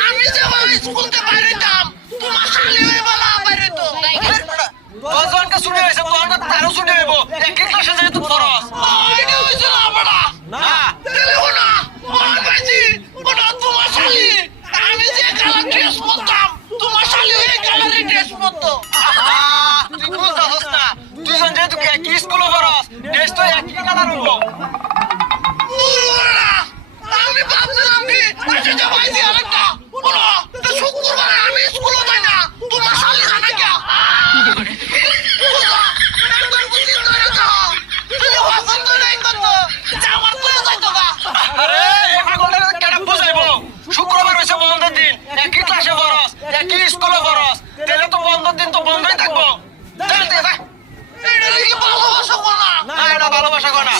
আমি যে স্কুল থেকে বাইরেতাম তোমার শালি হয়ে বলা বাইরেতো দশজনকে শুনে হয়েছে তোর তারও শুনে হইব একই ক্লাসে যেহেতু খরচ এটা হয়েছিল আমরা না না আমার ভাইজি ওটা তোমার শালি আমি যে কালার ড্রেস পরতাম তোমার শালি হয়ে কালারের ড্রেস পরতো তুই বুঝতেছস না দুজন যেহেতু একই স্কুলে খরচ ড্রেস তো একই কালার হইব আমি ভাবছিলাম কি আচ্ছা যে ভাইজি আরেকটা বলো তো শুক্রবার আমি স্কুলে যাই না তোমার শালি জানা কে একবার বুঝি ধরে দাও তুই পছন্দ নাই কত আমার তো যাইতো না আরে এই পাগলের কেডা বুঝাইবো শুক্রবার হইছে বন্ধের দিন একই ক্লাসে খরচ একই স্কুলে খরচ তাহলে তো বন্ধের দিন তো বন্ধই থাকবো চল দে ভাই এটা কি ভালোবাসা না না এটা ভালোবাসা কর না